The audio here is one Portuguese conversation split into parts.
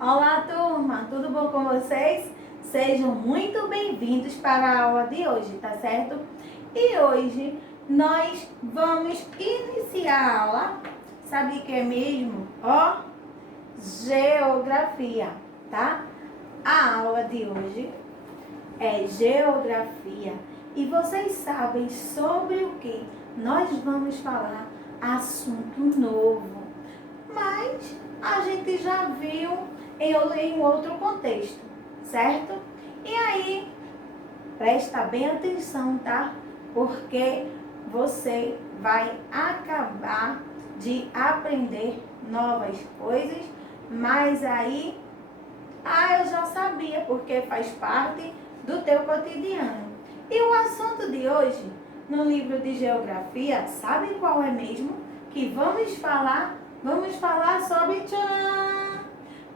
Olá, turma! Tudo bom com vocês? Sejam muito bem-vindos para a aula de hoje, tá certo? E hoje nós vamos iniciar a aula, sabe o que é mesmo? Ó, geografia, tá? A aula de hoje é geografia e vocês sabem sobre o que nós vamos falar? Assunto novo, mas a gente já viu em outro contexto, certo? E aí, presta bem atenção, tá? Porque você vai acabar de aprender novas coisas, mas aí, eu já sabia, porque faz parte do teu cotidiano. E o assunto de hoje, no livro de geografia, sabe qual é mesmo? Que vamos falar sobre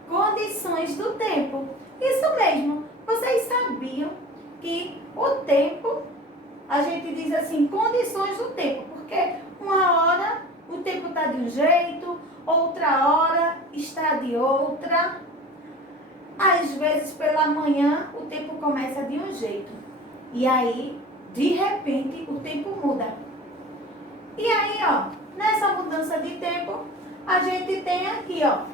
condições do tempo. Isso mesmo. Vocês sabiam que o tempo, a gente diz assim, condições do tempo, porque uma hora o tempo está de um jeito, outra hora está de outra. Às vezes pela manhã o tempo começa de um jeito e aí de repente o tempo muda. E aí, ó, nessa mudança de tempo a gente tem aqui, ó.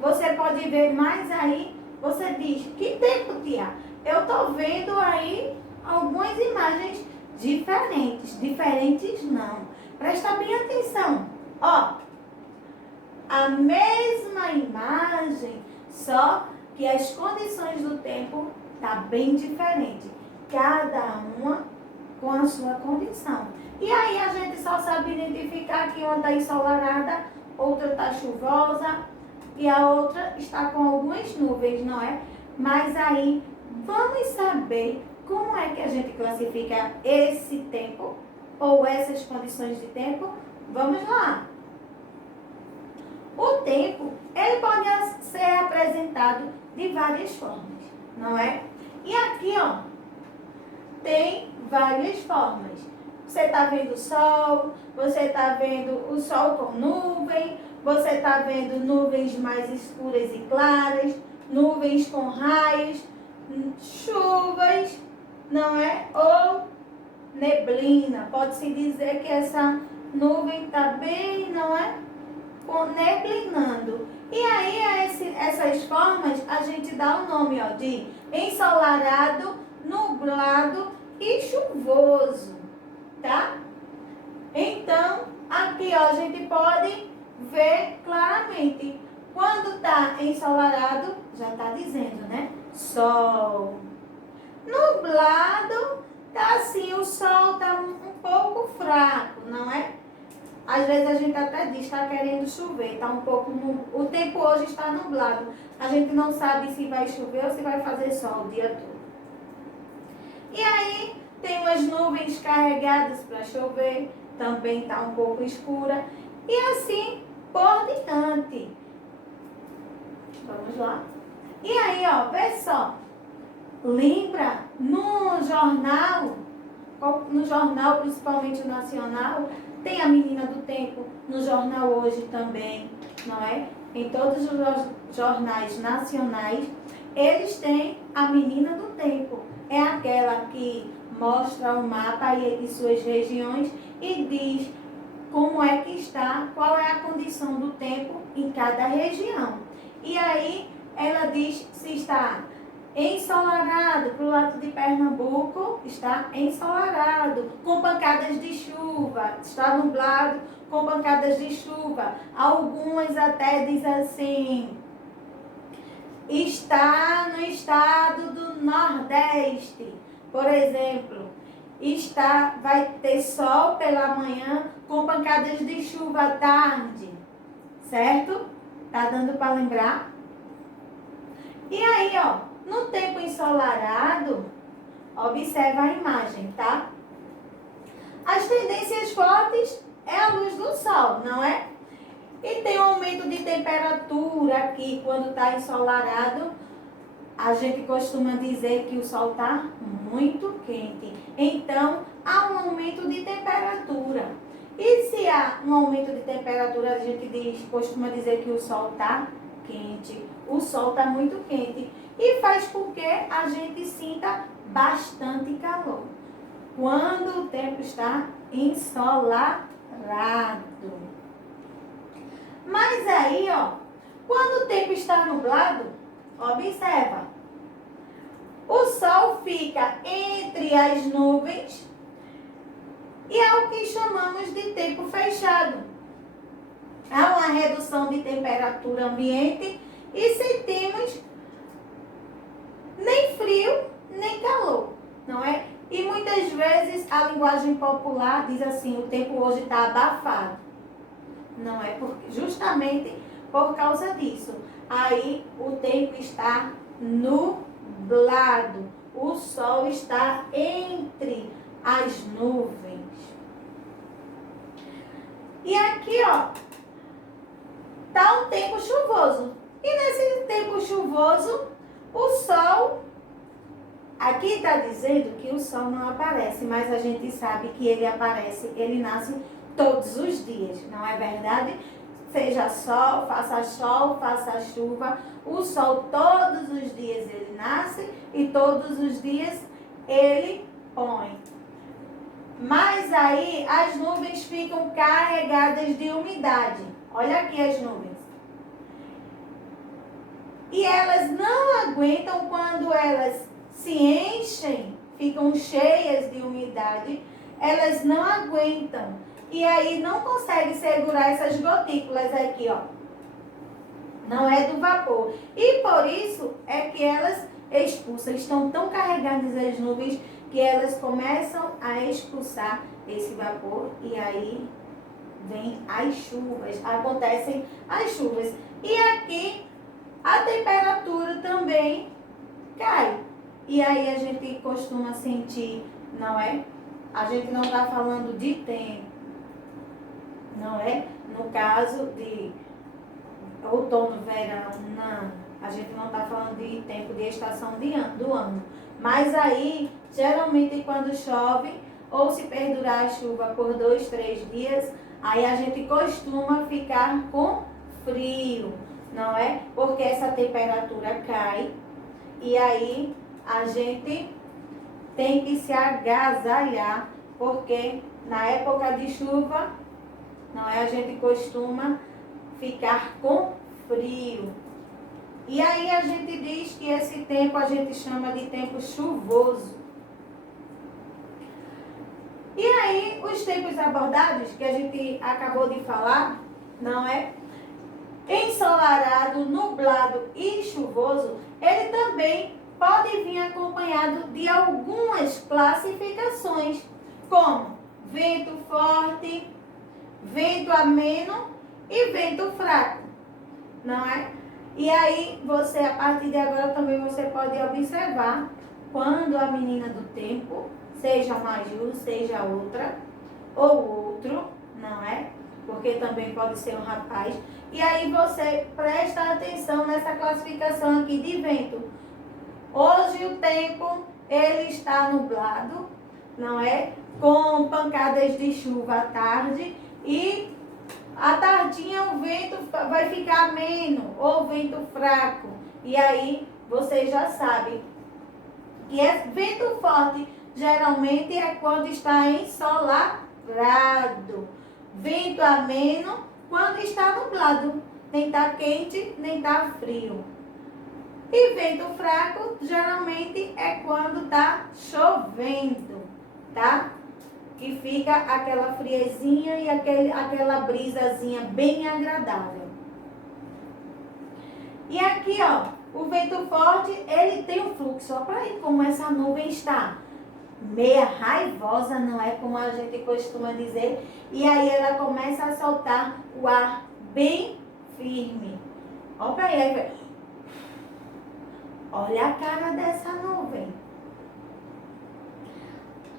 Você pode ver mais aí, você diz, que tempo, tia? Eu tô vendo aí algumas imagens diferentes. Diferentes não. Presta bem atenção. Ó, a mesma imagem, só que as condições do tempo tá bem diferente. Cada uma com a sua condição. E aí a gente só sabe identificar que uma está ensolarada, outra está chuvosa e a outra está com algumas nuvens, não é? Mas aí vamos saber como é que a gente classifica esse tempo ou essas condições de tempo? Vamos lá. O tempo, ele pode ser apresentado de várias formas, não é? E aqui, ó, tem várias formas. Você está vendo o sol, você está vendo o sol com nuvem, você está vendo nuvens mais escuras e claras, nuvens com raios, chuvas, não é? Ou neblina. Pode-se dizer que essa nuvem está bem, não é? Neblinando. E aí, essas formas, a gente dá o nome, ó, de ensolarado, nublado e chuvoso, tá? Então, aqui, ó, a gente pode ver claramente. Quando tá ensolarado, já tá dizendo, né? Sol. Nublado, tá assim, o sol tá um pouco fraco, não é? Às vezes a gente até diz, está querendo chover, tá um pouco, o tempo hoje está nublado. A gente não sabe se vai chover ou se vai fazer sol o dia todo. E aí, tem umas nuvens carregadas para chover, também tá um pouco escura. E assim por diante. Vamos lá? E aí, ó, vê só. Lembra no jornal, principalmente o nacional, tem a Menina do Tempo, no jornal Hoje também, não é? Em todos os jornais nacionais, eles têm a Menina do Tempo. É aquela que mostra o mapa e suas regiões e diz como é que está, qual é a condição do tempo em cada região. E aí ela diz se está ensolarado, para o lado de Pernambuco está ensolarado, com pancadas de chuva, está nublado, com pancadas de chuva. Algumas até diz assim, está no estado do Nordeste, por exemplo, vai ter sol pela manhã, com pancadas de chuva à tarde, certo? Tá dando para lembrar? E aí, ó, no tempo ensolarado, observa a imagem, tá? As tendências fortes é a luz do sol, não é? aumento de temperatura aqui, quando está ensolarado, a gente costuma dizer que o sol está muito quente. Então, há um aumento de temperatura. E se há um aumento de temperatura, a gente costuma dizer que o sol está quente. O sol está muito quente. E faz com que a gente sinta bastante calor. Quando o tempo está ensolarado. Mas aí, ó, quando o tempo está nublado, observa. O sol fica entre as nuvens e é o que chamamos de tempo fechado. Há uma redução de temperatura ambiente e sentimos nem frio, nem calor, não é? E muitas vezes a linguagem popular diz assim, o tempo hoje está abafado. Não é? Justamente por causa disso. Aí o tempo está nublado. O sol está entre as nuvens. E aqui, ó, tá um tempo chuvoso. E nesse tempo chuvoso, o sol, aqui está dizendo que o sol não aparece, mas a gente sabe que ele aparece, ele nasce todos os dias, não é verdade? Seja sol, faça chuva, o sol todos os dias ele nasce e todos os dias ele põe. Mas aí as nuvens ficam carregadas de umidade. Olha aqui as nuvens. E elas não aguentam quando elas se enchem, ficam cheias de umidade, elas não aguentam. E aí não consegue segurar essas gotículas aqui, ó. Não é do vapor. E por isso é que elas expulsam. Estão tão carregadas as nuvens que elas começam a expulsar esse vapor. E aí vem as chuvas. Acontecem as chuvas. E aqui a temperatura também cai. E aí a gente costuma sentir, não é? A gente não está falando de tempo. Não é? No caso de outono, verão, não. A gente não está falando de tempo de estação do ano. Mas aí, geralmente quando chove, ou se perdurar a chuva por 2, 3 dias, aí a gente costuma ficar com frio, não é? Porque essa temperatura cai e aí a gente tem que se agasalhar, porque na época de chuva, não é? A gente costuma ficar com frio. E aí a gente diz que esse tempo a gente chama de tempo chuvoso. E aí os tempos abordados que a gente acabou de falar, não é? Ensolarado, nublado e chuvoso, ele também pode vir acompanhado de algumas classificações, como vento forte, vento ameno e vento fraco, não é? E aí você, a partir de agora também você pode observar quando a menina do tempo, seja uma Ju, seja outra, ou outro, não é? Porque também pode ser um rapaz. E aí você presta atenção nessa classificação aqui de vento. Hoje o tempo, ele está nublado, não é? Com pancadas de chuva à tarde e à tardinha o vento vai ficar ameno ou vento fraco. E aí você já sabe que vento forte geralmente é quando está ensolarado. Vento ameno quando está nublado. Nem está quente, nem está frio. E vento fraco geralmente é quando está chovendo, tá? Que fica aquela friezinha e aquela brisazinha bem agradável. E aqui, ó, o vento forte, ele tem um fluxo. Olha aí como essa nuvem está. Meia raivosa, não é? Como a gente costuma dizer. E aí ela começa a soltar o ar bem firme. Olha aí. Olha a cara dessa nuvem.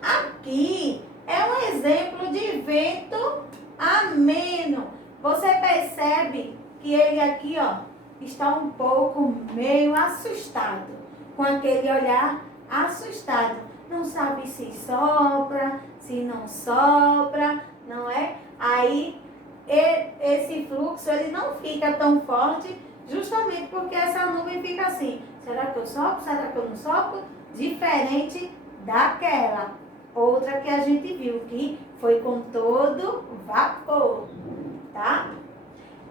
Aqui é um exemplo de vento ameno. Você percebe que ele aqui, ó, está um pouco meio assustado, com aquele olhar assustado. Não sabe se sopra, se não sopra, não é? Aí, esse fluxo, ele não fica tão forte, justamente porque essa nuvem fica assim. Será que eu sopro? Será que eu não sopro? Diferente daquela outra que a gente viu, que foi com todo vapor, tá?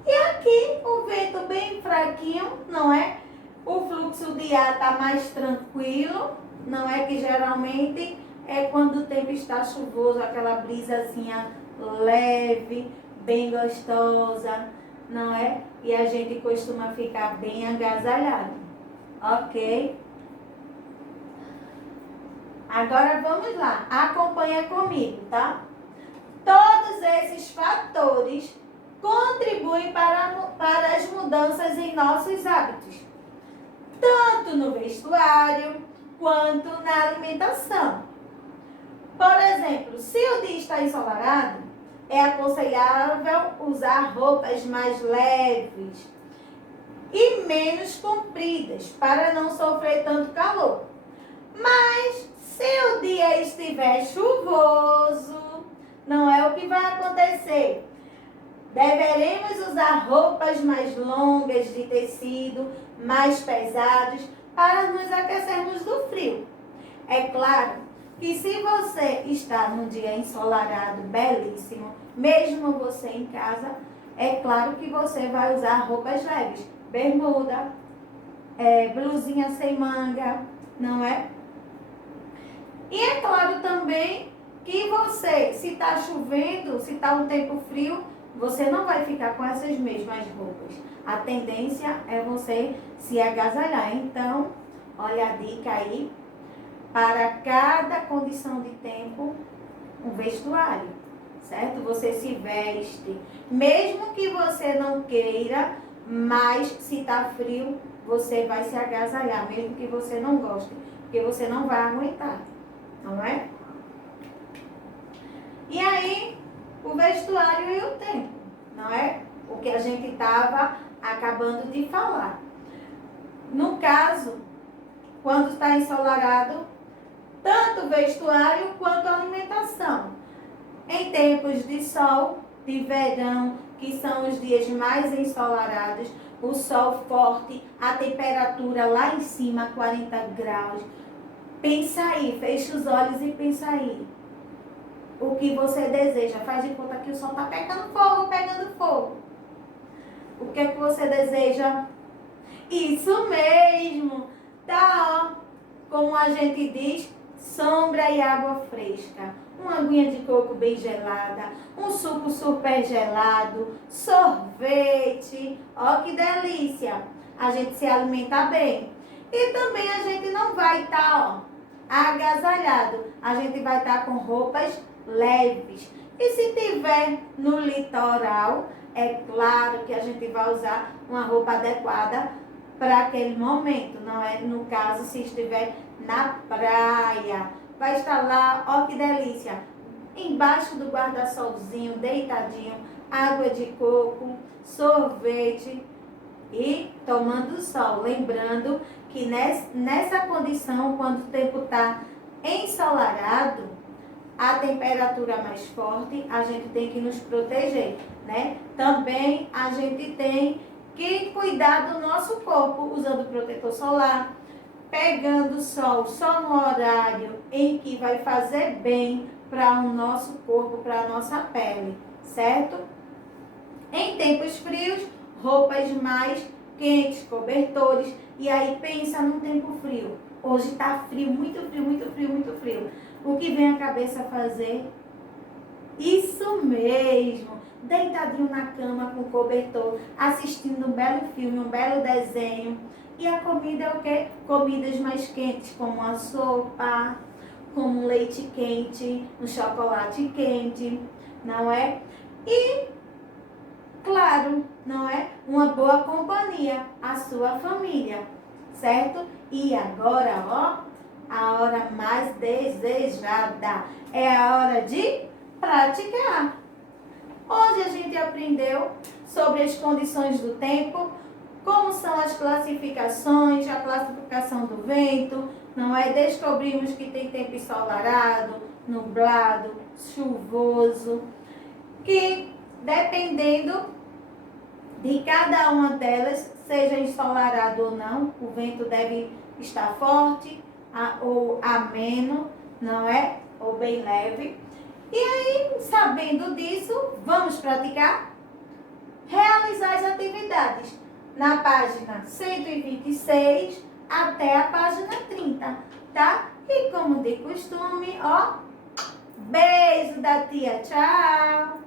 E aqui o vento bem fraquinho, não é? O fluxo de ar está mais tranquilo, não é? Que geralmente é quando o tempo está chuvoso, aquela brisazinha leve, bem gostosa, não é? E a gente costuma ficar bem agasalhado, ok? Agora vamos lá, acompanha comigo, tá? Todos esses fatores contribuem para as mudanças em nossos hábitos, tanto no vestuário quanto na alimentação. Por exemplo, se o dia está ensolarado, é aconselhável usar roupas mais leves e menos compridas para não sofrer tanto calor. Mas se o dia estiver chuvoso, não é o que vai acontecer. Deveremos usar roupas mais longas de tecido, mais pesados, para nos aquecermos do frio. É claro que se você está num dia ensolarado, belíssimo, mesmo você em casa, é claro que você vai usar roupas leves. Bermuda, blusinha sem manga, não é? E é claro também que você, se está chovendo, se está um tempo frio, você não vai ficar com essas mesmas roupas. A tendência é você se agasalhar. Então, olha a dica aí. Para cada condição de tempo, um vestuário, certo? Você se veste. Mesmo que você não queira, mas se está frio, você vai se agasalhar. Mesmo que você não goste. Porque você não vai aguentar. Não é? E aí, o vestuário e o tempo, não é? O que a gente estava acabando de falar. No caso, quando está ensolarado, tanto o vestuário quanto a alimentação. Em tempos de sol, de verão, que são os dias mais ensolarados, o sol forte, a temperatura lá em cima, 40 graus. Pensa aí, fecha os olhos e pensa aí. O que você deseja? Faz de conta que o sol está pegando fogo, pegando fogo. O que é que você deseja? Isso mesmo! Tá, ó, como a gente diz, sombra e água fresca. Uma aguinha de coco bem gelada, um suco super gelado, sorvete. Ó que delícia! A gente se alimenta bem. E também a gente não vai estar, agasalhado. A gente vai estar com roupas leves. E se tiver no litoral, é claro que a gente vai usar uma roupa adequada para aquele momento, não é? No caso, se estiver na praia, vai estar lá, ó que delícia, embaixo do guarda-solzinho, deitadinho, água de coco, sorvete e tomando sol. Lembrando que nessa condição, quando o tempo está ensolarado, a temperatura mais forte, a gente tem que nos proteger, né? Também a gente tem que cuidar do nosso corpo, usando protetor solar, pegando sol só no horário em que vai fazer bem para o nosso corpo, para a nossa pele, certo? Em tempos frios, roupas mais quentes, cobertores, e aí pensa num tempo frio. Hoje está frio, muito frio, muito frio, muito frio. O que vem à cabeça fazer? Isso mesmo, deitadinho na cama com cobertor, assistindo um belo filme, um belo desenho. E a comida é o quê? Comidas mais quentes, como a sopa, como um leite quente, um chocolate quente, não é? E, claro, não é? Uma boa companhia, a sua família, certo? E agora, ó, a hora mais desejada é a hora de praticar. Hoje a gente aprendeu sobre as condições do tempo, como são as classificações, a classificação do vento, não é? Descobrimos que tem tempo ensolarado, nublado, chuvoso, que dependendo de cada uma delas, seja ensolarado ou não, o vento deve estar forte ou ameno, não é? Ou bem leve. E aí, sabendo disso, vamos praticar? Realizar as atividades na página 126 até a página 30, tá? E como de costume, ó, beijo da tia, tchau!